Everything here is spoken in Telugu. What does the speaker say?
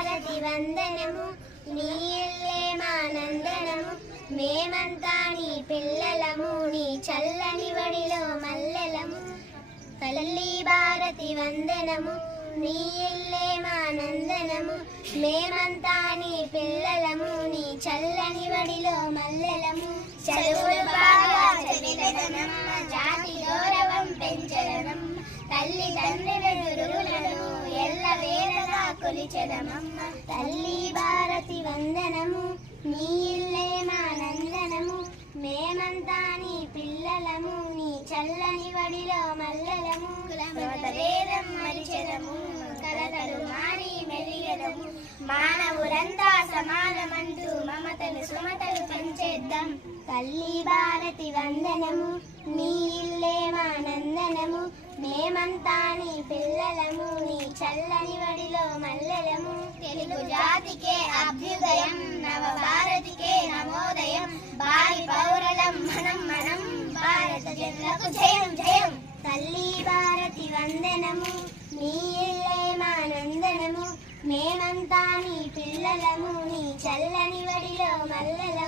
భారతి వందనము నీళ్ళే మానందనము నందనము మేమంతా నీ పిల్లలము నీ చల్లని వడిలో మల్లెలము. తల్లి భారతి వందనము నీ ఇల్లే నందనము మేమంతా నీ పిల్లలము నీ చల్లని వడిలో మల్లెలము. చదువులు కొలిచెదమమ్మ. తల్లి భారతి వందనము నీ ఇల్లే మా నందనము. మేమంతా నీ పిల్లలము నీ చల్లని వడిలో మల్లలము. వేదం మరిచెదము కలతలు మాని మెలిగదము మానవులంతా సమానమంటూ మమతలు సుమతలు పెంచేద్దాం. తల్లి భారతి వందనము నీ ఇల్లే మా నందనము. మేమంతా నీ పిల్లలము నీ చల్లని మల్లెలము తెలుగు జాతికే అభ్యుదయం నవ భారతికే నమోదయం. భావి పౌరలం మనం మనం. భారత జనులకు జయం జయం. తల్లి భారతి వందనము నీ ఇల్లే మా నందనము. మేమంతా నీ పిల్లలము నీ చల్లని వడిలో మల్లెలము